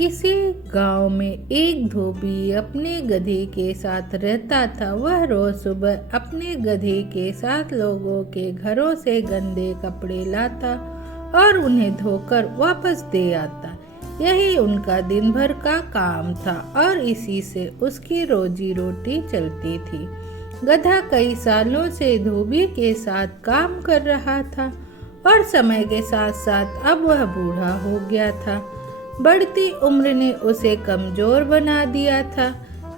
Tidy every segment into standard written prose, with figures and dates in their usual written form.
किसी गांव में एक धोबी अपने गधे के साथ रहता था। वह रोज सुबह अपने गधे के साथ लोगों के घरों से गंदे कपड़े लाता और उन्हें धोकर वापस दे आता। यही उनका दिन भर का काम था और इसी से उसकी रोजी रोटी चलती थी। गधा कई सालों से धोबी के साथ काम कर रहा था और समय के साथ साथ अब वह बूढ़ा हो गया था। बढ़ती उम्र ने उसे कमजोर बना दिया था,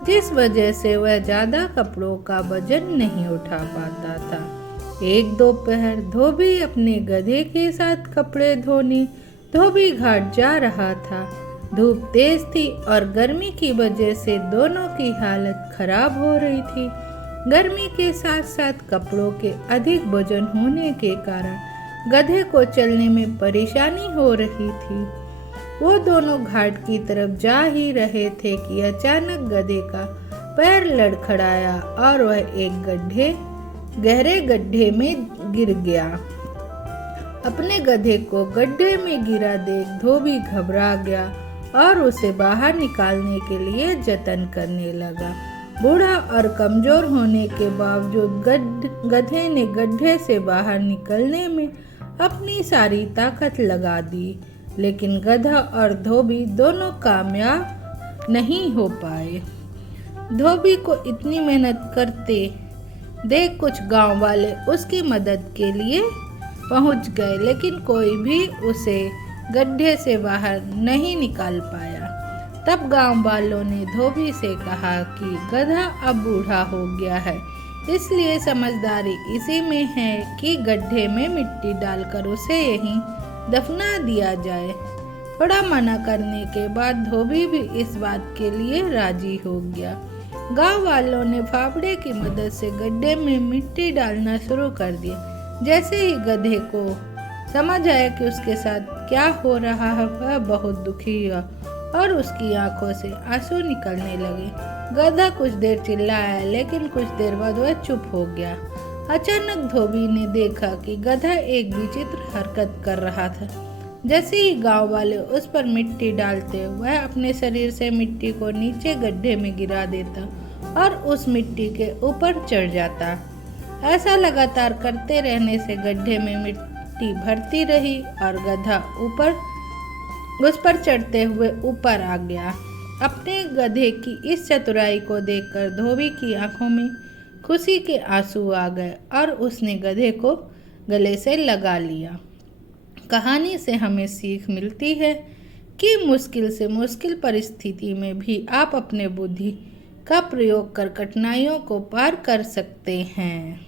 जिस वजह से वह ज्यादा कपड़ों का वजन नहीं उठा पाता था। एक दोपहर धोबी अपने गधे के साथ कपड़े धोने धोबी घाट जा रहा था। धूप तेज थी और गर्मी की वजह से दोनों की हालत खराब हो रही थी। गर्मी के साथ साथ कपड़ों के अधिक वजन होने के कारण गधे को चलने में परेशानी हो रही थी। वो दोनों घाट की तरफ जा ही रहे थे कि अचानक गधे का पैर लड़खड़ाया और वह एक गहरे गड्ढे में गिर गया। अपने गधे को गड्ढे में गिरा देख धोबी घबरा गया और उसे बाहर निकालने के लिए जतन करने लगा। बूढ़ा और कमजोर होने के बावजूद गधे ने गड्ढे से बाहर निकलने में अपनी सारी ताकत लगा दी, लेकिन गधा और धोबी दोनों कामयाब नहीं हो पाए। धोबी को इतनी मेहनत करते देख कुछ गांव वाले उसकी मदद के लिए पहुंच गए, लेकिन कोई भी उसे गड्ढे से बाहर नहीं निकाल पाया। तब गांव वालों ने धोबी से कहा कि गधा अब बूढ़ा हो गया है, इसलिए समझदारी इसी में है कि गड्ढे में मिट्टी डालकर उसे यहीं दफना दिया जाए। थोड़ा मना करने के बाद धोबी भी इस बात के लिए राजी हो गया। गांव वालों ने फावड़े की मदद से गड्ढे में मिट्टी डालना शुरू कर दिया। जैसे ही गधे को समझ आया कि उसके साथ क्या हो रहा है, वह बहुत दुखी हुआ और उसकी आंखों से आंसू निकलने लगे। गधा कुछ देर चिल्लाया, लेकिन कुछ देर बाद वह चुप हो गया। अचानक धोबी ने देखा कि गधा एक विचित्र हरकत कर रहा था। जैसे ही गांव वाले उस पर मिट्टी डालते, वह अपने शरीर से मिट्टी को नीचे गड्ढे में गिरा देता और उस मिट्टी के ऊपर चढ़ जाता। ऐसा लगातार करते रहने से गड्ढे में मिट्टी भरती रही और गधा उस पर चढ़ते हुए ऊपर आ गया। अपने गधे की इस चतुराई को देखकर धोबी की आंखों में खुशी के आंसू आ गए और उसने गधे को गले से लगा लिया। कहानी से हमें सीख मिलती है कि मुश्किल से मुश्किल परिस्थिति में भी आप अपने बुद्धि का प्रयोग कर कठिनाइयों को पार कर सकते हैं।